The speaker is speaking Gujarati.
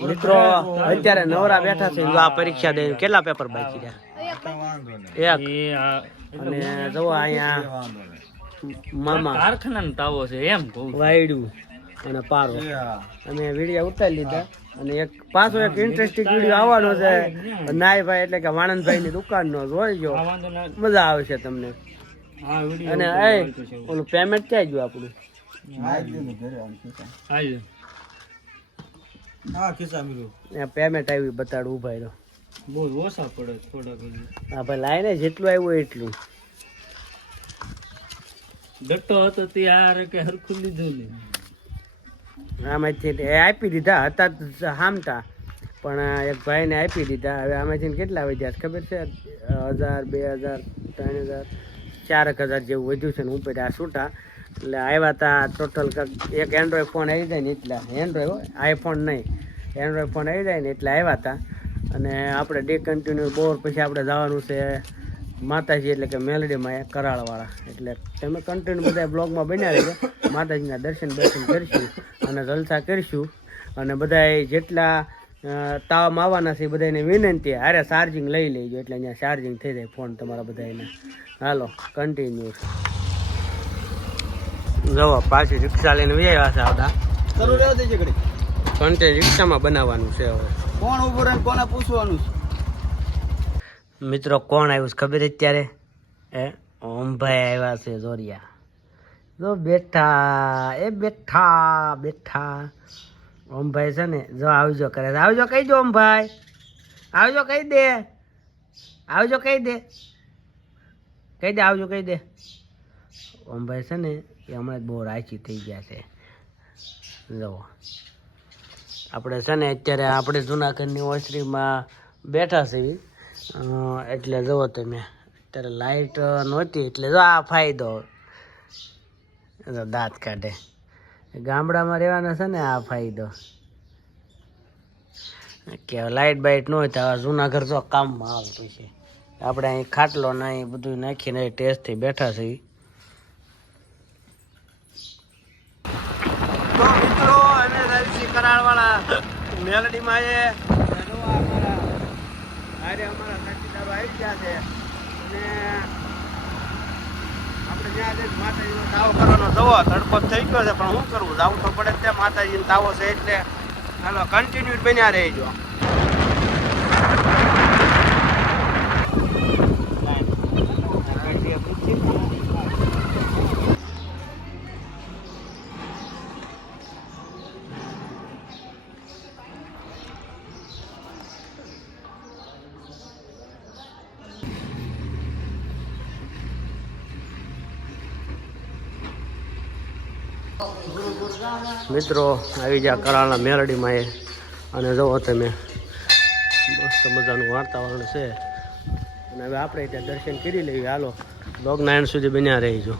મિત્રો અત્યારે નવરા બેઠા છે આ પરીક્ષા દે કેટલા પેપર બાકી રહ્યા એક અને જો અહીંયા મામા કારખાના તાવો છે એમ વાયડું અને પારો અને વિડીયો ઉતારી લીધા અને એક પાછો એક ઇન્ટરેસ્ટિંગ વિડીયો આવવાનો છે નાયભાઈ એટલે કે વાણંદભાઈ ની દુકાન નો જોઈજો મજા આવશે તમને અને ઓલું પેમેન્ટ ક્યાં ગયું આપણું પેમેન્ટ આવ્યું બતાડું ઉભા રહ્યો બહુ ઓછા પડે થોડાક હા ભાઈ લાઈને જેટલું આવ્યું એટલું ડટ્ટો હતો ત્યારે કે હરખું લીધું ને આમાંથી આપી દીધા હતા હામટા પણ એક ભાઈને આપી દીધા હવે આમાંથી કેટલા વધ્યા ખબર છે 1000 2000 3000 4000 જેવું વધ્યું છે ને ઉપર આ છૂટા એટલે આવ્યા હતા ટોટલ એક એન્ડ્રોઈડ ફોન આવી જાય ને એટલા એન્ડ્રોઈડ આઈફોન નહીં એન્ડ્રોઈડ ફોન આવી જાય ને એટલે આવ્યા હતા અને આપણે ડિકન્ટિન્યુ બોર પછી આપણે જવાનું છે માતાજી એટલે કે મેલડીમાં કરાળવાળા એટલે તમે કન્ટિન્યુ બધા બ્લોગમાં બન્યા રહેજો માતાજીના દર્શન કરીશું અને જલસા કરીશું અને બધા જેટલા તાવમાં આવવાના છે એ બધાને વિનંતી અરે ચાર્જિંગ લઈ લેજો એટલે અહીંયા ચાર્જિંગ થઈ જાય ફોન તમારા બધાને હાલો કન્ટિન્યુ જવા પાછી રિક્ષા લઈને વ્યાયા છે આવતા કન્ટેન્ટ રિક્ષામાં બનાવવાનું છે હવે કોણ ઉભું રહે કોને પૂછવાનું છે મિત્રો કોણ આવ્યું છે ખબર અત્યારે ઓમભાઈ આવ્યા છે જોરિયા જો બેઠા બેઠા ઓમભાઈ છે ને જો આવજો કરે છે આવજો કહી દો ઓમભાઈ આવજો કહી દે આવજો કહી દે આવજો કહી દે ઓમભાઈ છે ને એ હમણાં બહુ રાચી થઈ ગયા છે જુઓ આપણે છે ને અત્યારે આપણે જુનાગઢની ઓસરીમાં બેઠા છીએ એટલે જુઓ તમે અત્યારે લાઇટ નહોતી એટલે જો આ ફાયદો દાંત કાઢે ગામડામાં રહેવાના છે ને આ ફાયદો કે લાઇટ બાઇટ ન હોય તો જુનાગઢ જો કામમાં આવે પછી આપણે અહીં ખાટલો ને અહીં બધું નાખીને ટેસ્ટથી બેઠા છીએ તો મિત્રો અમે રવિસિંહ કરાળવાળા મેલડીમાં એ અમારા સાચીદારો આવી ગયા છે અને આપણે જ્યાં જઈને માતાજીનો તાવો કરવાનો જવો તડકો થઈ ગયો છે પણ શું કરવું જવું તો પડે ત્યાં માતાજીનો તાવો છે એટલે હાલો કન્ટિન્યુ બન્યા રહેજો મિત્રો આવી ગયા કરાળના મેલડીમાં એ અને જુઓ તમે મસ્ત મજાનું વાતાવરણ છે અને હવે આપણે ત્યાં દર્શન કરી લઈએ હાલો બ્લોગના એન્ડ સુધી બન્યા રહીજો